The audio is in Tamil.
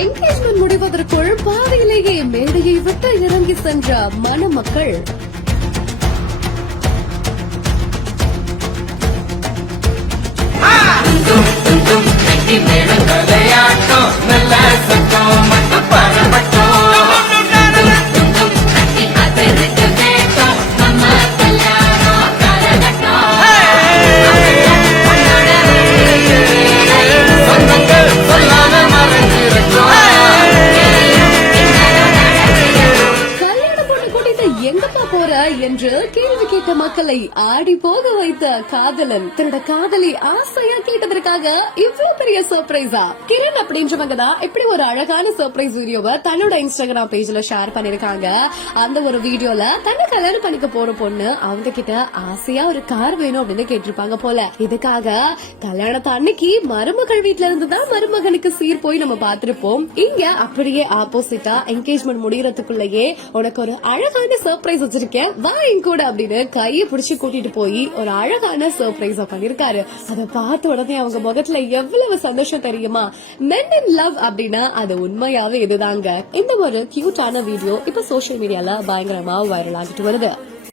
என்கேஜ்மெண்ட் முடிவதற்குள் பாதையிலேயே மேடையை விட்டு இறங்கி சென்ற மணமக்கள். எங்கப்பா போற என்று கேள்வி கேட்ட மக்களை ஆடி போக வைத்த காதலன் தன்னோட காதலி ஆசையா கேட்டதற்காக இவ்வளவு பெரிய சர்ப்ரைஸா? கிரண் அப்படின்றவங்க தான் இப்படி ஒரு அழகான சர்ப்ரைஸ் வீடியோவை தன்னோட இன்ஸ்டாகிராம் பேஜ்ல ஷேர் பண்ணிருக்காங்க. அந்த ஒரு வீடியோல தன்னை கல்யாணம் பண்ணிக்க போற பொண்ணு அவங்க கிட்ட ஆசையா ஒரு கார் வேணும் அப்படின்னு கேட்டிருப்பாங்க போல. இதுக்காக கல்யாணத்து அன்னைக்கு மருமகள் வீட்டுல இருந்துதான் மருமகனுக்கு சீர் போய் நம்ம பாத்திருப்போம். இங்க அப்படியே ஆப்போசிட்டா என்கேஜ்மெண்ட் முடியறதுக்குள்ளேயே உனக்கு ஒரு அழகான சர்ப்ரைஸ் வச்சிருக்கேன் வா என் கூட அப்படின்னு கையை பிடிச்சு கூட்டிட்டு போய் ஒரு அழகான சர்ப்ரைஸ் பண்ணிருக்காரு. அதை பார்த்த உடனே அவங்க முகத்துல எவ்வளவு சந்தோஷம் தெரியுமா? மென் இன் லவ் அப்படின்னா அது உண்மையாவே இதுதாங்க. இந்த ஒரு கியூட்டான வீடியோ இப்ப சோசியல் மீடியால பயங்கரமா வைரல் ஆகிட்டு வருது.